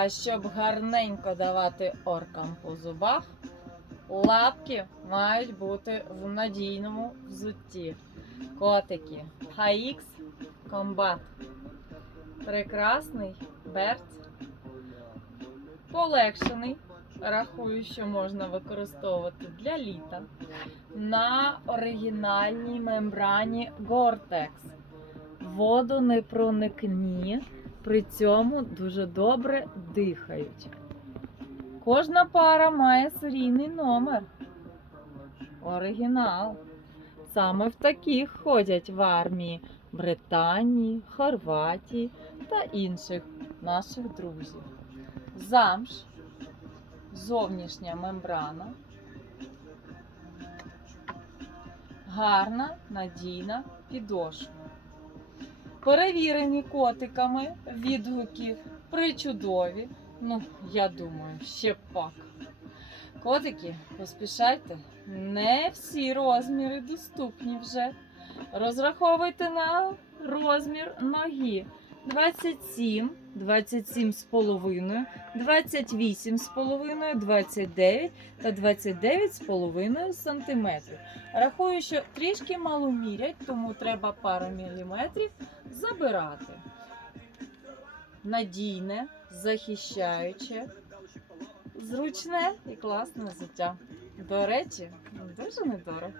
А щоб гарненько давати оркам по зубах, лапки мають бути в надійному взутті. Котики. HX Combat. Прекрасний берц. Полегшений. Рахую, що можна використовувати для літа. На оригінальній мембрані Gore-Tex. Воду не проникні, при цьому дуже добре дихають. Кожна пара має серійний номер. Оригінал. Саме в таких ходять в армії Британії, Хорватії та інших наших друзів. Замш, зовнішня мембрана, гарна надійна підошва. Перевірені котиками відгуки причудові. Ну, я думаю, ще пак. Котики, поспішайте, не всі розміри доступні вже. Розраховуйте на розмір ноги 27, 27 з половиною, 28 з половиною, 29 та 29 з половиною сантиметрів. Рахую, що трішки мало мірять, тому треба пару міліметрів забирати. Надійне, захищаюче, зручне і класне взуття. До речі, дуже недорого.